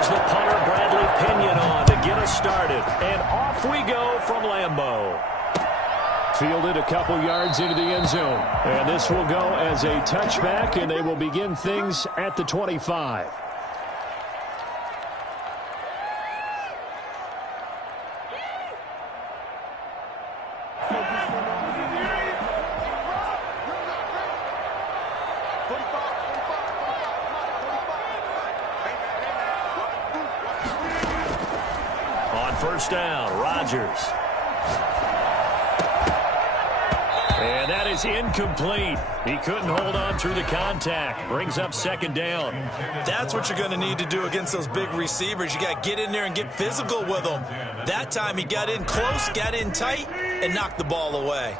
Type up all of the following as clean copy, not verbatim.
Here's the punter, Bradley Pinion, on to get us started. And off we go from Lambeau. Fielded a couple yards into the end zone. And this will go as a touchback, and they will begin things at the 25. On first down, Rodgers. And that is incomplete. He couldn't hold on through the contact. Brings up second down. That's what you're going to need to do against those big receivers. You got to get in there and get physical with them. That time he got in close, got in tight, and knocked the ball away.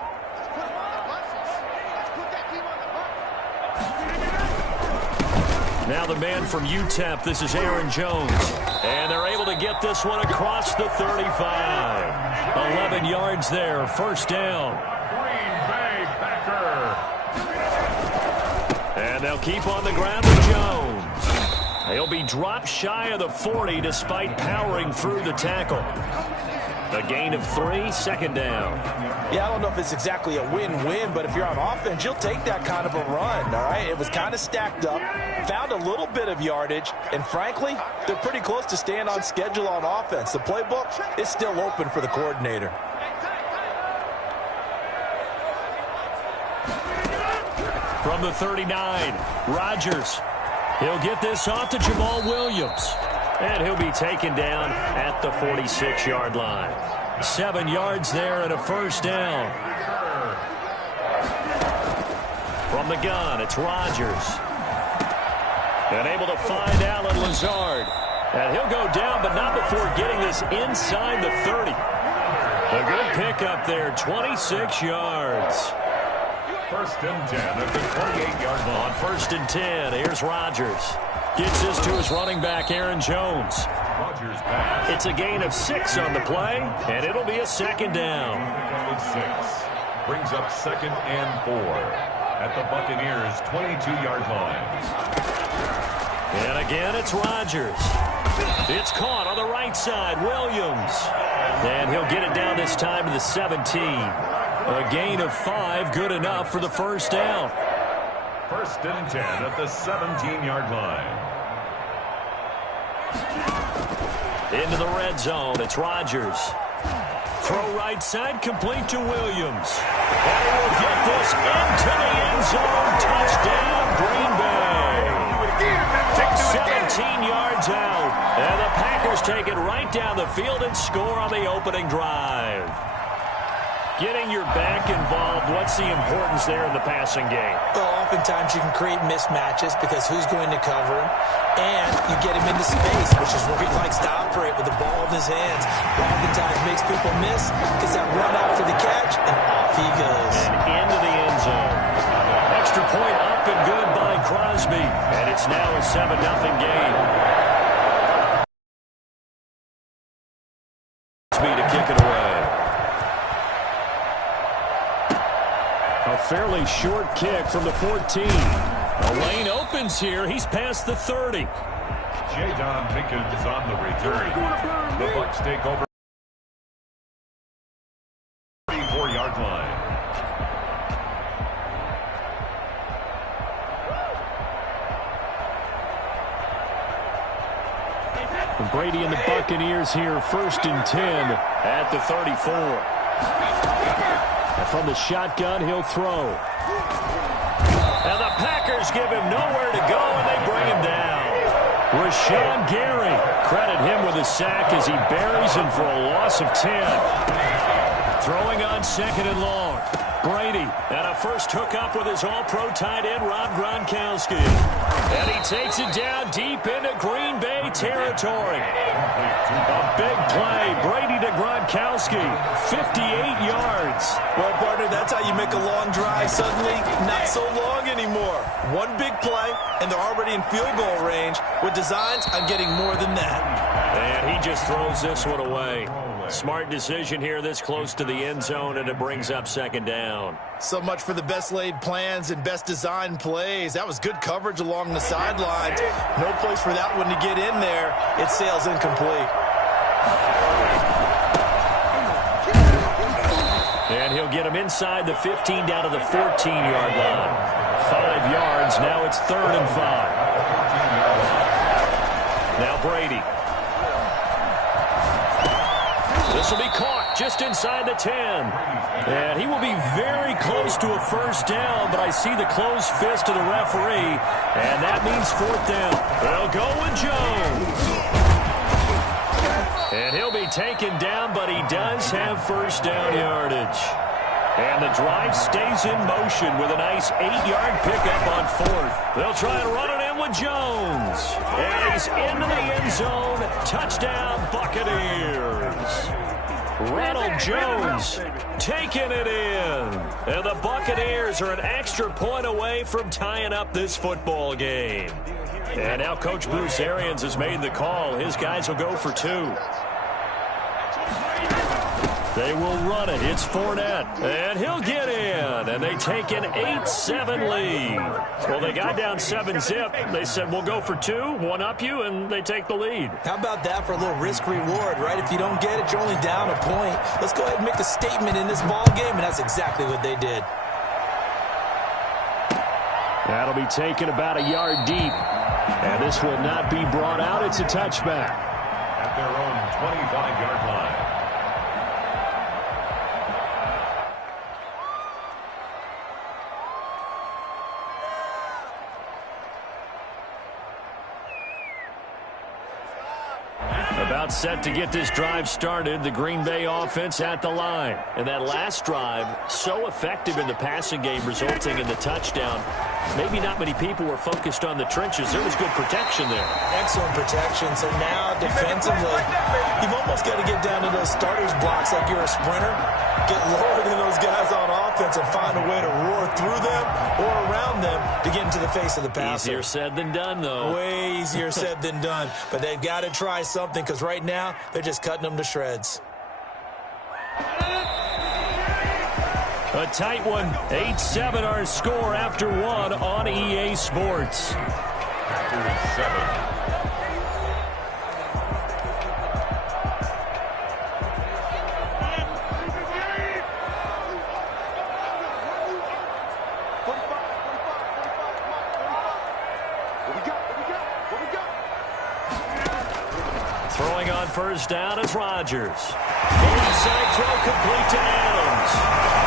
Now the man from UTEP, this is Aaron Jones. And they're able to get this one across the 35. 11 yards there, first down. And they'll keep on the ground with Jones. He'll be dropped shy of the 40 despite powering through the tackle. A gain of 3, second down. Yeah, I don't know if it's exactly a win-win, but if you're on offense, you'll take that kind of a run, all right? It was kind of stacked up, found a little bit of yardage, and frankly, they're pretty close to staying on schedule on offense. The playbook is still open for the coordinator. From the 39, Rodgers. He'll get this off to Jamal Williams. And he'll be taken down at the 46-yard line. 7 yards there and a first down. From the gun, it's Rodgers. And able to find Allen Lazard. And he'll go down, but not before getting this inside the 30. A good pickup there, 26 yards. First and 10 at the 28-yard line. On first and 10, here's Rodgers. Gets this to his running back, Aaron Jones. Rodgers pass. It's a gain of 6 on the play, and it'll be a second down. 6 brings up second and 4 at the Buccaneers' 22-yard line. And again, it's Rodgers. It's caught on the right side, Williams. And he'll get it down this time to the 17. A gain of 5, good enough for the first down. First and 10 at the 17-yard line. Into the red zone, it's Rodgers. Throw right side, complete to Williams. And he will get this into the end zone. Touchdown, Green Bay. 17 yards out. And the Packers take it right down the field and score on the opening drive. Getting your back involved, what's the importance there in the passing game? Well, oftentimes you can create mismatches because who's going to cover him? And you get him into space, which is where he likes to operate with the ball in his hands. Oftentimes makes people miss, gets that run after the catch, and off he goes. And into the end zone. Extra point up and good by Crosby. And it's now a 7-0 game. Crosby to kick it away. A fairly short kick from the 14. The lane opens here. He's past the 30. Jadon Mickens on the return. The Bucs take over 34-yard line. Brady and the Buccaneers here, first and 10 at the 34. And from the shotgun, he'll throw. And the Packers give him nowhere to go, and they bring him down. Rashawn Gary, credit him with a sack as he buries him for a loss of 10. Throwing on second and long. Brady, and a first hookup with his all-pro tight end, Rob Gronkowski. And he takes it down deep into Green Bay territory. A big play, Brady to Gronkowski, 58 yards. Well, partner, that's how you make a long drive suddenly not so long anymore. One big play, and they're already in field goal range with designs on getting more than that. And he just throws this one away. Smart decision here this close to the end zone, and it brings up second down. So much for the best laid plans and best designed plays. That was good coverage along the sidelines. No place for that one to get in there. It sails incomplete. And he'll get him inside the 15 down to the 14-yard line. 5 yards. Now it's 3rd and 5. Now Brady. This will be caught just inside the 10. And he will be very close to a first down, but I see the closed fist of the referee, and that means 4th down. They'll go with Jones. And he'll be taken down, but he does have first down yardage. And the drive stays in motion with a nice 8-yard pickup on 4th. They'll try and run it in with Jones. And he's into the end zone. Touchdown, Buccaneers. Ronald Jones taking it in. And the Buccaneers are an extra point away from tying up this football game. And now Coach Bruce Arians has made the call. His guys will go for 2. They will run it. It's Fournette. And he'll get in. And they take an 8-7 lead. Well, they got down 7-zip. They said, we'll go for 2, one up you, and they take the lead. How about that for a little risk-reward, right? If you don't get it, you're only down a point. Let's go ahead and make a statement in this ball game, and that's exactly what they did. That'll be taken about a yard deep. And this will not be brought out. It's a touchback. At their own 25-yard line. About set to get this drive started. The Green Bay offense at the line. And that last drive, so effective in the passing game, resulting in the touchdown. Maybe not many people were focused on the trenches. There was good protection there. Excellent protection. So now, defensively, you've almost got to get down to those starters blocks like you're a sprinter. Get lower than those guys on offense and find a way to roar through them or around them to get into the face of the passer. Easier said than done, though. Way easier said than done. But they've got to try something because right now they're just cutting them to shreds. A tight one. 8-7 our score after 1 on EA Sports. After 7. Throwing on first down is Rodgers. Inside throw complete to Adams.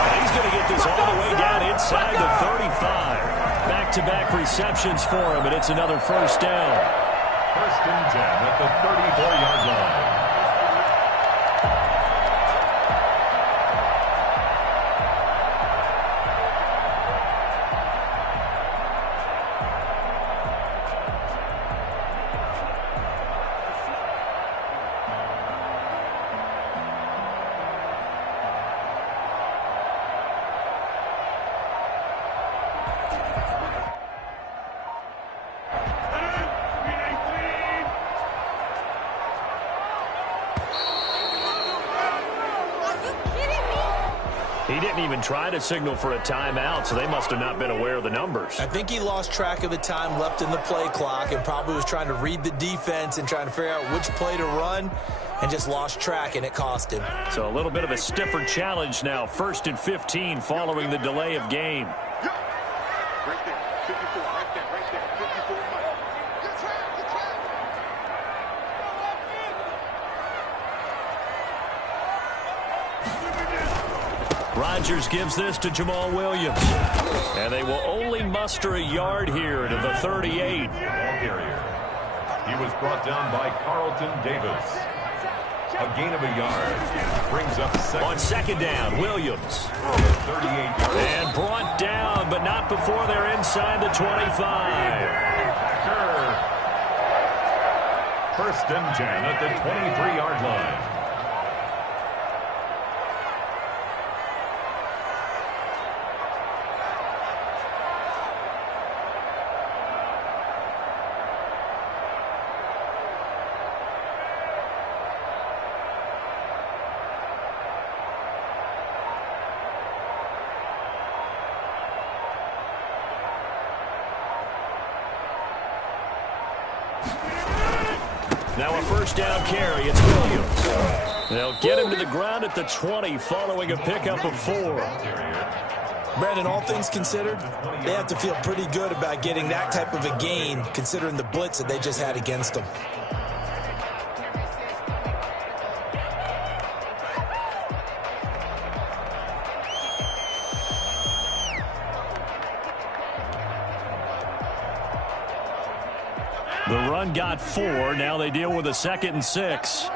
And he's going to get this all the way down inside the 35. Back-to-back receptions for him, and it's another first down. 1st and 10 at the 34-yard line. He didn't even try to signal for a timeout, so they must have not been aware of the numbers. I think he lost track of the time left in the play clock and probably was trying to read the defense and trying to figure out which play to run and just lost track, and it cost him. So a little bit of a stiffer challenge now. 1st and 15 following the delay of game. Right there, 54, right there, 54. Rodgers gives this to Jamal Williams. And they will only muster a yard here to the 38. He was brought down by Carlton Davis. A gain of a yard. Brings up second. On second down, Williams. 38 yards. And brought down, but not before they're inside the 25. First and 10 at the 23-yard line. Now a first down carry. It's Williams. They'll get him to the ground at the 20 following a pickup of 4. Brandon, all things considered, they have to feel pretty good about getting that type of a gain considering the blitz that they just had against them. The run got 4. Now they deal with a 2nd and 6.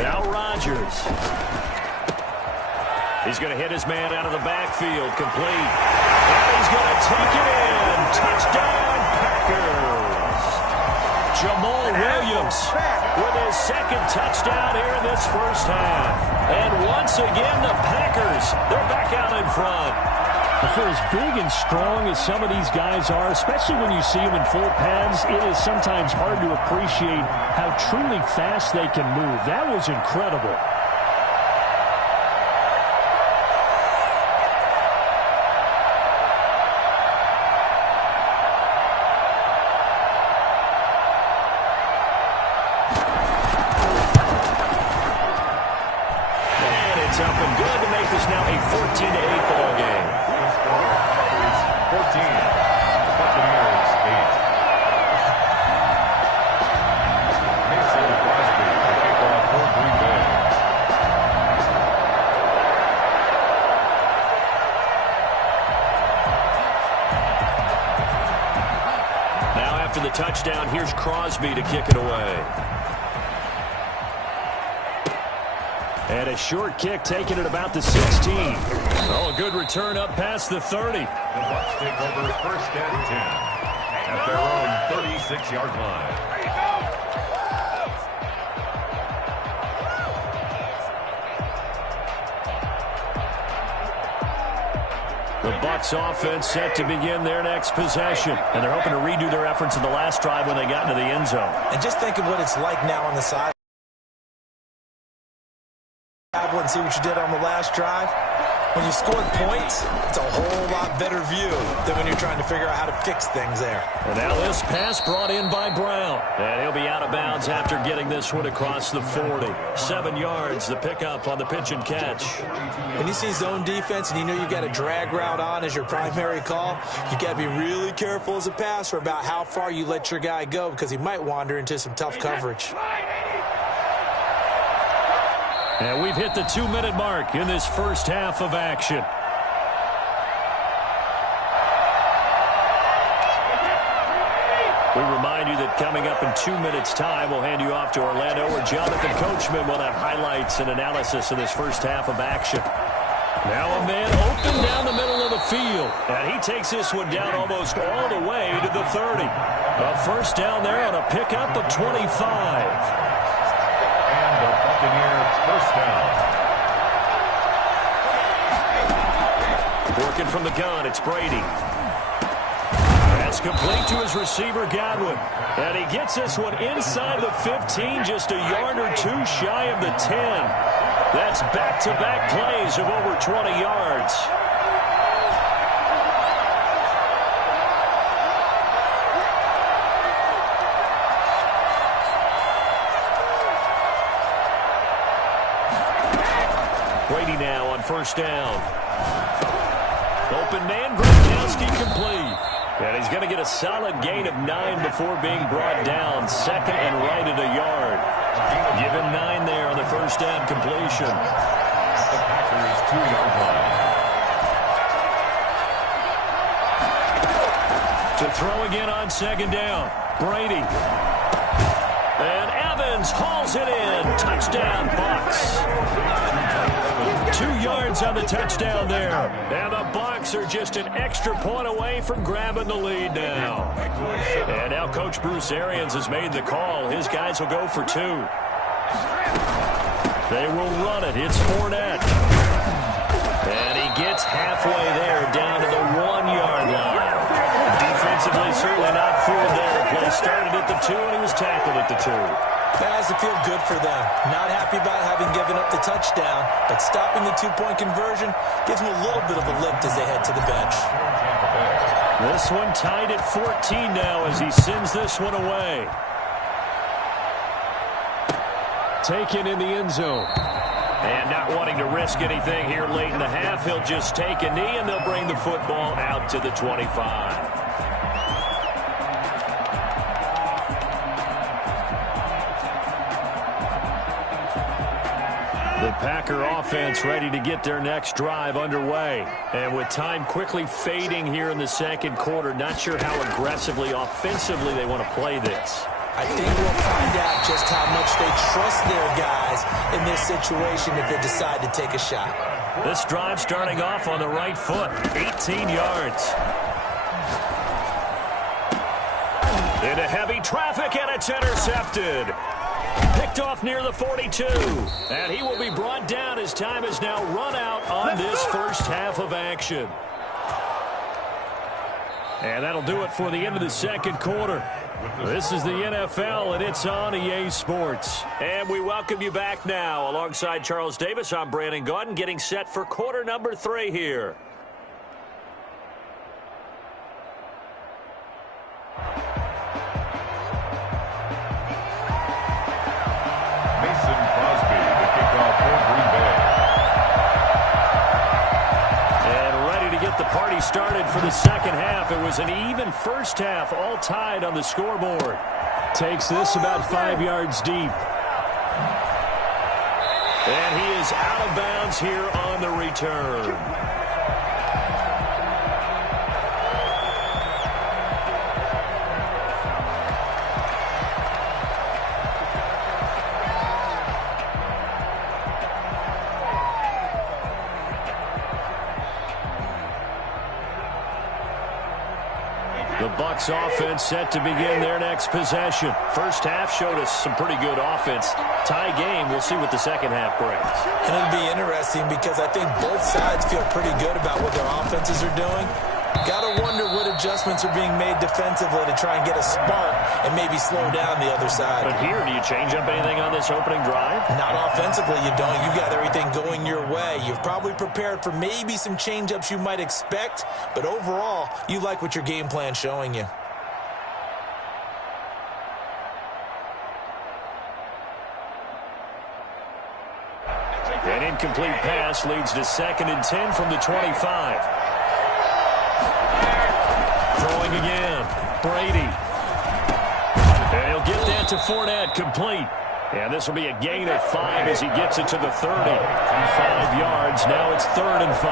Now Rodgers. He's going to hit his man out of the backfield. Complete. And he's going to take it in. Touchdown, Packers. Jamal Williams with his 2nd touchdown here in this first half. And once again, the Packers, they're back out in front. For as big and strong as some of these guys are, especially when you see them in full pads, it is sometimes hard to appreciate how truly fast they can move. That was incredible. And it's up and good to make this now a 14-8 ball game. 14. Buccaneers 8. Mason Crosby to kick off for Green Bay. Now after the touchdown, here's Crosby to kick it away. And a short kick taken at about the 16. Oh, a good return up past the 30. The Bucs take over 1st and 10 at their own 36-yard line. The Bucs offense set to begin their next possession. And they're hoping to redo their efforts in the last drive when they got into the end zone. And just think of what it's like now on the side. And see what you did on the last drive. When you scored points, it's a whole lot better view than when you're trying to figure out how to fix things there. And now this pass brought in by Brown. And he'll be out of bounds after getting this one across the 40. 7 yards, the pickup on the pitch and catch. When you see zone defense and you know you've got a drag route on as your primary call, you got to be really careful as a passer about how far you let your guy go because he might wander into some tough coverage. And we've hit the 2-minute mark in this first half of action. We remind you that coming up in 2 minutes' time, we'll hand you off to Orlando, where Jonathan Coachman will have highlights and analysis of this first half of action. Now a man open down the middle of the field. And he takes this one down almost all the way to the 30. A first down there on a pickup of 25. The Buccaneers first down. Working from the gun, it's Brady. That's complete to his receiver, Godwin. And he gets this one inside the 15, just a yard or two shy of the 10. That's back-to-back plays of over 20 yards. Brady now on first down. Open man, Gronkowski complete. And he's going to get a solid gain of 9 before being brought down. 2nd and right at a yard. Give him 9 there on the first down completion. The Packers 2-yard line. To throw again on 2nd down. Brady. And Evans hauls it in. Touchdown, Bucs. 2 yards on the touchdown there. And the Bucs are just an extra point away from grabbing the lead now. And now Coach Bruce Arians has made the call. His guys will go for 2. They will run it. It's Fournette. And he gets halfway there down to the 1-yard line. Defensively, certainly not fooled at the 2, and he was tackled at the 2. That has to feel good for them. Not happy about having given up the touchdown, but stopping the two-point conversion gives them a little bit of a lift as they head to the bench. This one tied at 14 now as he sends this one away. Taken in the end zone. And not wanting to risk anything here late in the half, he'll just take a knee, and they'll bring the football out to the 25. The Packer offense ready to get their next drive underway. And with time quickly fading here in the second quarter, not sure how aggressively, offensively they want to play this. I think we'll find out just how much they trust their guys in this situation if they decide to take a shot. This drive starting off on the right foot, 18 yards. Into heavy traffic, and it's intercepted. Picked off near the 42. And he will be brought down as time is now run out on this first half of action. And that'll do it for the end of the second quarter. This is the NFL, and it's on EA Sports. And we welcome you back now. Alongside Charles Davis, I'm Brandon Gaudin, getting set for quarter number 3 here. Party started for the second half. It was an even first half, all tied on the scoreboard. Takes this about 5 yards deep. And he is out of bounds here on the return. The Bucs offense set to begin their next possession. First half showed us some pretty good offense. Tie game. We'll see what the second half brings. And it'll be interesting because I think both sides feel pretty good about what their offenses are doing. Got to wonder what adjustments are being made defensively to try and get a spark and maybe slow down the other side. But here, do you change up anything on this opening drive? Not offensively, you don't. You got everything going your way. You've probably prepared for maybe some change-ups you might expect, but overall, you like what your game plan's showing you. An incomplete pass leads to 2nd and 10 from the 25. Throwing again, Brady. And he'll get that to Fournette, complete. And this will be a gain of 5 as he gets it to the 30. 5 yards, now it's 3rd and 5.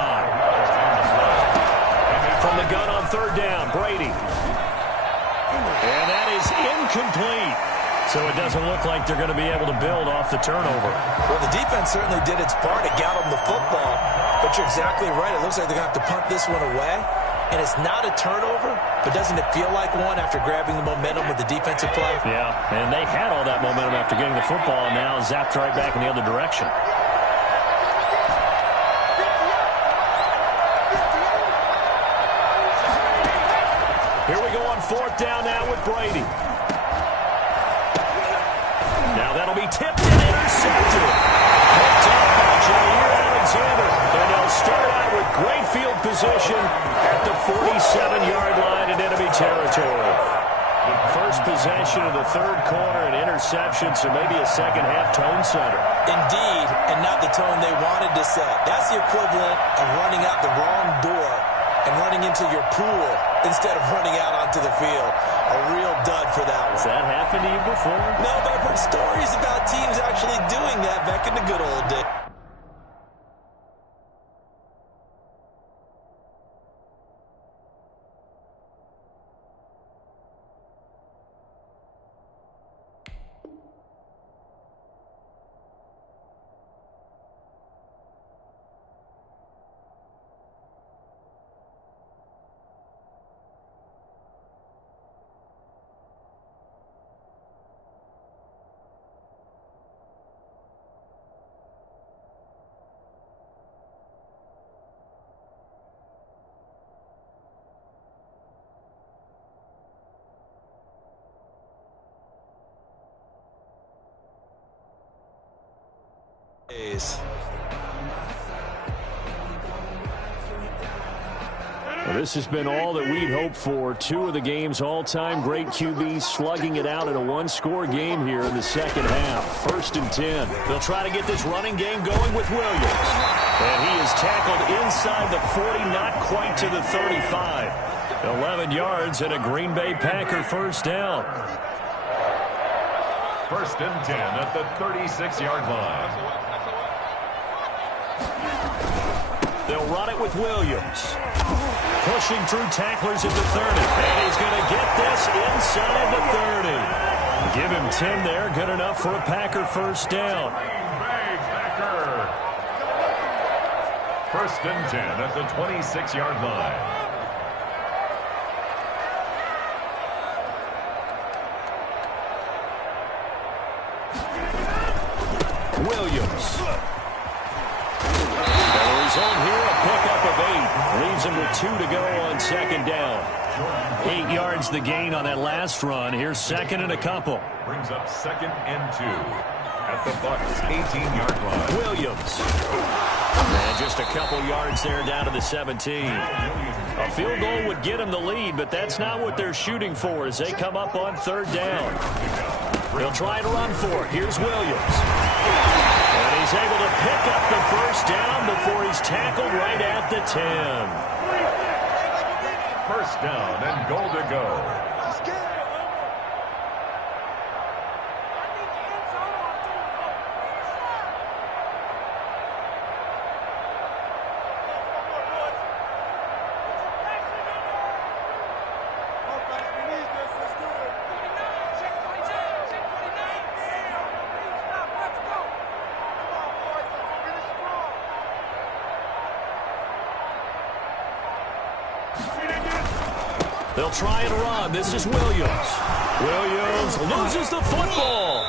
From the gun on 3rd down, Brady. And that is incomplete. So it doesn't look like they're going to be able to build off the turnover. Well, the defense certainly did its part. It got them the football. But you're exactly right. It looks like they're going to have to punt this one away. And it's not a turnover, but doesn't it feel like one after grabbing the momentum with the defensive play? Yeah, and they had all that momentum after getting the football, and now zapped right back in the other direction. Here we go on 4th down now with Brady. Now that'll be tipped and intercepted. Picked up by Jair Alexander. And they'll start out with great field position at the 47-yard line in enemy territory. First possession of the 3rd quarter, an interception, so maybe a second-half tone setter. Indeed, and not the tone they wanted to set. That's the equivalent of running out the wrong door and running into your pool instead of running out onto the field. A real dud for that one. Has that happened to you before? No, but I've heard stories about teams actually doing that back in the good old days. days. Well, this has been all that we'd hoped for. Two of the game's all-time great QBs slugging it out in a one-score game here in the second half. 1st and 10. They'll try to get this running game going with Williams. And he is tackled inside the 40, not quite to the 35. 11 yards and a Green Bay Packer first down. 1st and 10 at the 36-yard line. They'll run it with Williams. Pushing through tacklers at the 30. And he's going to get this inside the 30. Give him 10 there. Good enough for a Packer first down. Packer. 1st and 10 at the 26-yard line. Williams. And the result here, a pickup of 8. Leaves him with 2 to go on 2nd down. 8 yards the gain on that last run. Here's 2nd and a couple. Brings up 2nd and 2 at the Bucs' 18-yard line. Williams. And just a couple yards there down to the 17. A field goal would get him the lead, but that's not what they're shooting for as they come up on 3rd down. They'll try to run for it. Here's Williams. And he's able to pick up the first down before he's tackled right at the 10. 1st down and goal to go. They'll try and run. This is Williams. Williams loses the football.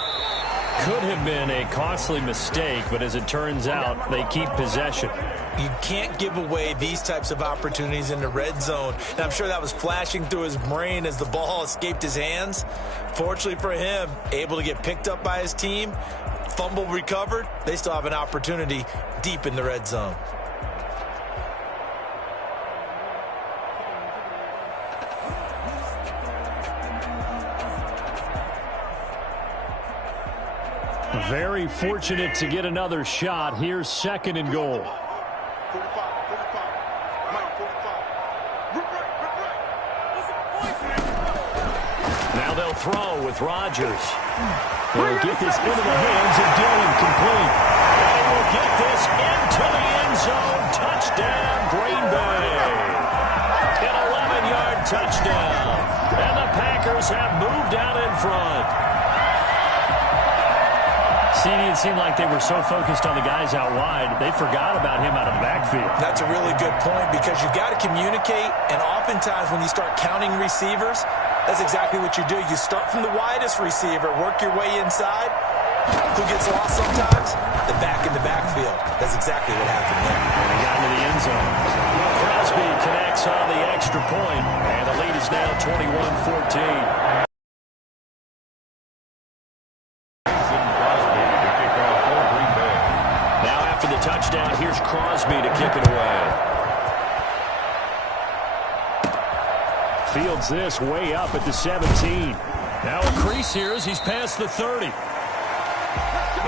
Could have been a costly mistake, but as it turns out, they keep possession. You can't give away these types of opportunities in the red zone. And I'm sure that was flashing through his brain as the ball escaped his hands. Fortunately for him, able to get picked up by his team, fumble recovered. They still have an opportunity deep in the red zone. Very fortunate to get another shot. Here's 2nd and goal. 45, 45. Mike, 45. Now they'll throw with Rodgers. They'll get this into the hands of Dillon, complete. And he will get this into the end zone. Touchdown, Green Bay. An 11-yard touchdown. And the Packers have moved out in front. It seemed like they were so focused on the guys out wide, they forgot about him out of the backfield. That's a really good point because you've got to communicate, and oftentimes when you start counting receivers, that's exactly what you do. You start from the widest receiver, work your way inside. Who gets lost sometimes? The back in the backfield. That's exactly what happened there. And he got into the end zone. Crosby connects on the extra point, and the lead is now 21-14. Touchdown. Here's Crosby to kick it away. Fields this way up at the 17. Now a crease here as he's past the 30. The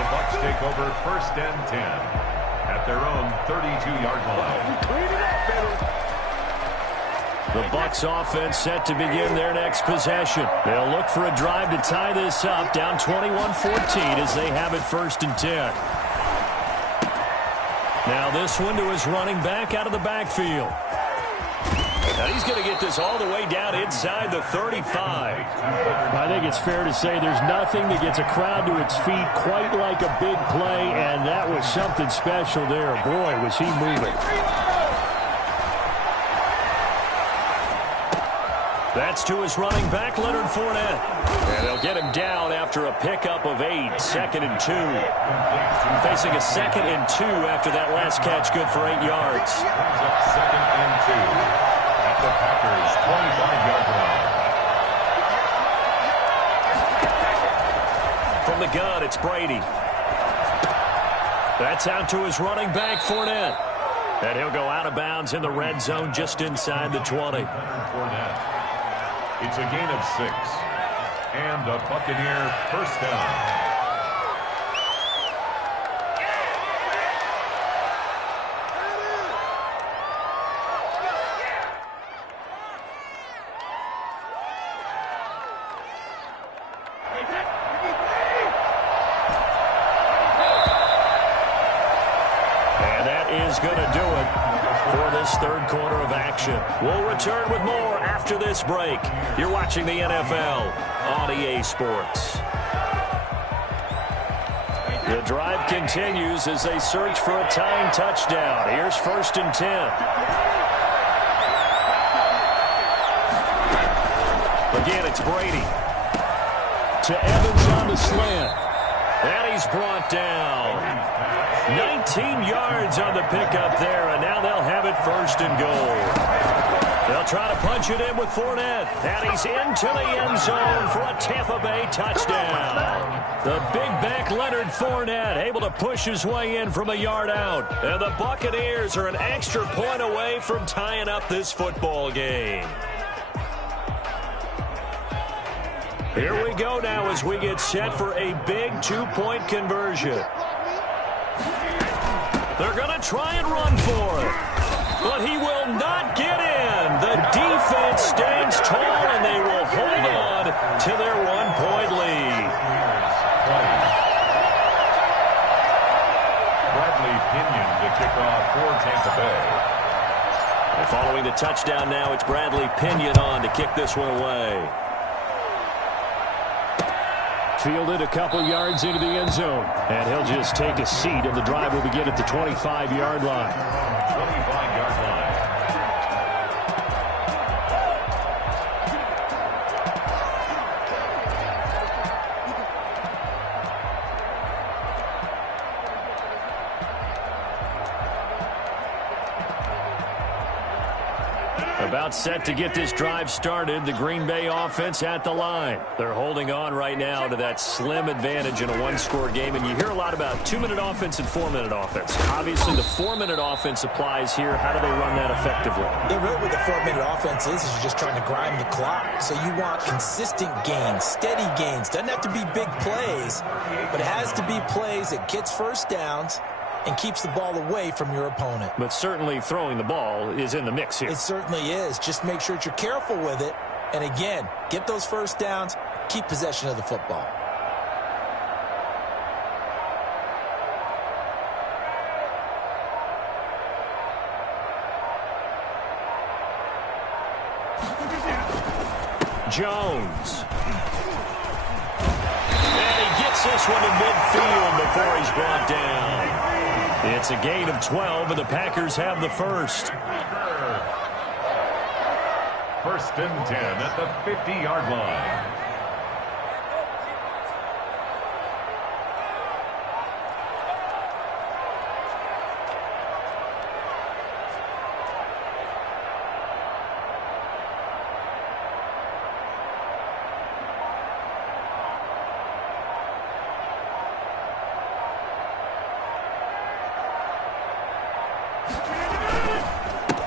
Bucs take over 1st and 10 at their own 32-yard line. The Bucs offense set to begin their next possession. They'll look for a drive to tie this up, down 21-14 as they have it 1st and 10. Now this one to his running back out of the backfield. Now he's going to get this all the way down inside the 35. I think it's fair to say there's nothing that gets a crowd to its feet quite like a big play, and that was something special there. Boy, was he moving. That's to his running back, Leonard Fournette. And they'll get him down after a pickup of 8, 2nd and 2. Facing a 2nd and 2 after that last catch, good for 8 yards. Brings up 2nd and 2 at the Packers' 25-yard line. From the gun, it's Brady. That's out to his running back, Fournette. And he'll go out of bounds in the red zone just inside the 20. It's a gain of 6. And a Buccaneer first down. Is going to do it for this third quarter of action. We'll return with more after this break. You're watching the NFL on EA Sports. The drive continues as they search for a tying touchdown. Here's 1st and 10. Again, it's Brady. To Evans on the slant. And he's brought down. 19 yards on the pickup there, and now they'll have it 1st and goal. They'll try to punch it in with Fournette, and he's into the end zone for a Tampa Bay touchdown. The big back Leonard Fournette able to push his way in from a yard out, and the Buccaneers are an extra point away from tying up this football game. Here we go now as we get set for a big 2-point conversion. They're going to try and run for it, but he will not get in. The defense stands tall, and they will hold on to their 1-point lead. Bradley Pinion to kick off for Tampa Bay. And following the touchdown now, it's Bradley Pinion on to kick this one away. Fielded a couple yards into the end zone. And he'll just take a seat, and the drive will begin at the 25-yard line. 25-yard line. About set to get this drive started. The Green Bay offense at the line. They're holding on right now to that slim advantage in a one-score game. And you hear a lot about 2-minute offense and 4-minute offense. Obviously, the 4-minute offense applies here. How do they run that effectively? Yeah, really what the 4-minute offense is you're just trying to grind the clock. So you want consistent gains, steady gains. Doesn't have to be big plays, but it has to be plays that gets first downs and keeps the ball away from your opponent. But certainly throwing the ball is in the mix here. It certainly is. Just make sure that you're careful with it. And again, get those first downs, keep possession of the football. Jones. And he gets this one to midfield before he's brought down. It's a gain of 12, and the Packers have the first. 1st and 10 at the 50-yard line.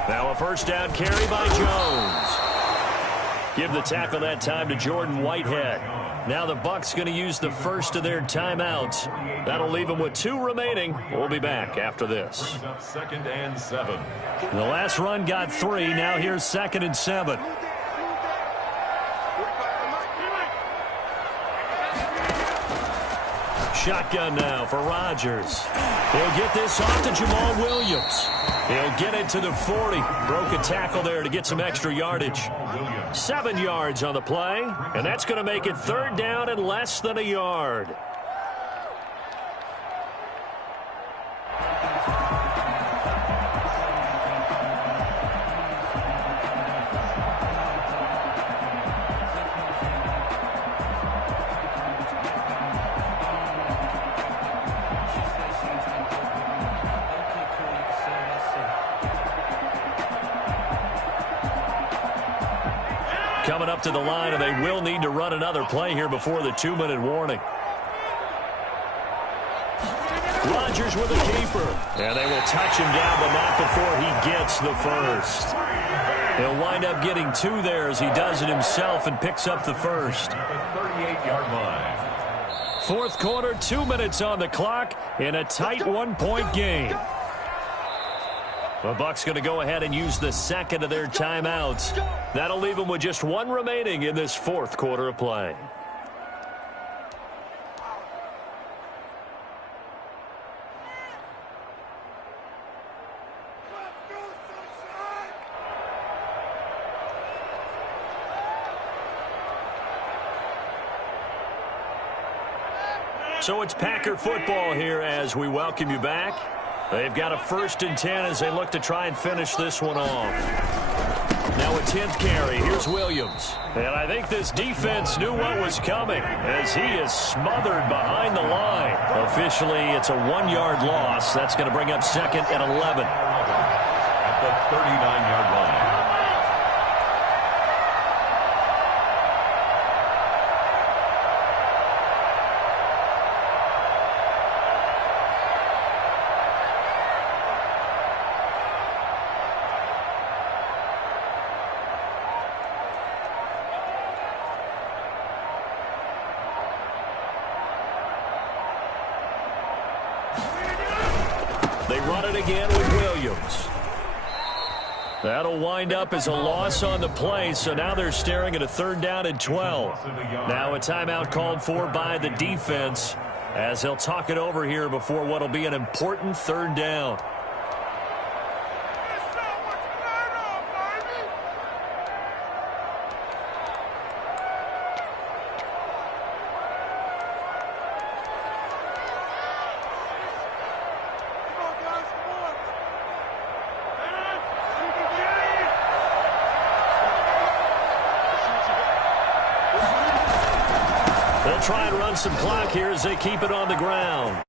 Now a first down carry by Jones. Give the tackle that time to Jordan Whitehead. Now the Bucs going to use the first of their timeouts. That'll leave them with 2 remaining. We'll be back after this. 2nd and 7. The last run got 3. Now here's 2nd and 7. Shotgun now for Rodgers. He'll get this off to Jamal Williams. He'll get it to the 40. Broke a tackle there to get some extra yardage. 7 yards on the play, and that's going to make it 3rd down and less than a yard. Coming up to the line, and they will need to run another play here before the 2-minute warning. Rodgers with a keeper. And they will touch him down, but not before he gets the first. He'll wind up getting 2 there as he does it himself and picks up the first. At the 38-yard line. Fourth quarter, 2 minutes on the clock in a tight 1-point game. The Bucs going to go ahead and use the second of their timeouts. That'll leave them with just 1 remaining in this fourth quarter of play. So it's Packer football here as we welcome you back. They've got a 1st and 10 as they look to try and finish this one off. Now a 10th carry. Here's Williams. And I think this defense knew what was coming as he is smothered behind the line. Officially, it's a 1-yard loss. That's going to bring up 2nd and 11. At the 39-yard line. They run it again with Williams. That'll wind up as a loss on the play, so now they're staring at a 3rd down and 12. Now a timeout called for by the defense as they'll talk it over here before what will be an important 3rd down. They'll try and run some clock here as they keep it on the ground.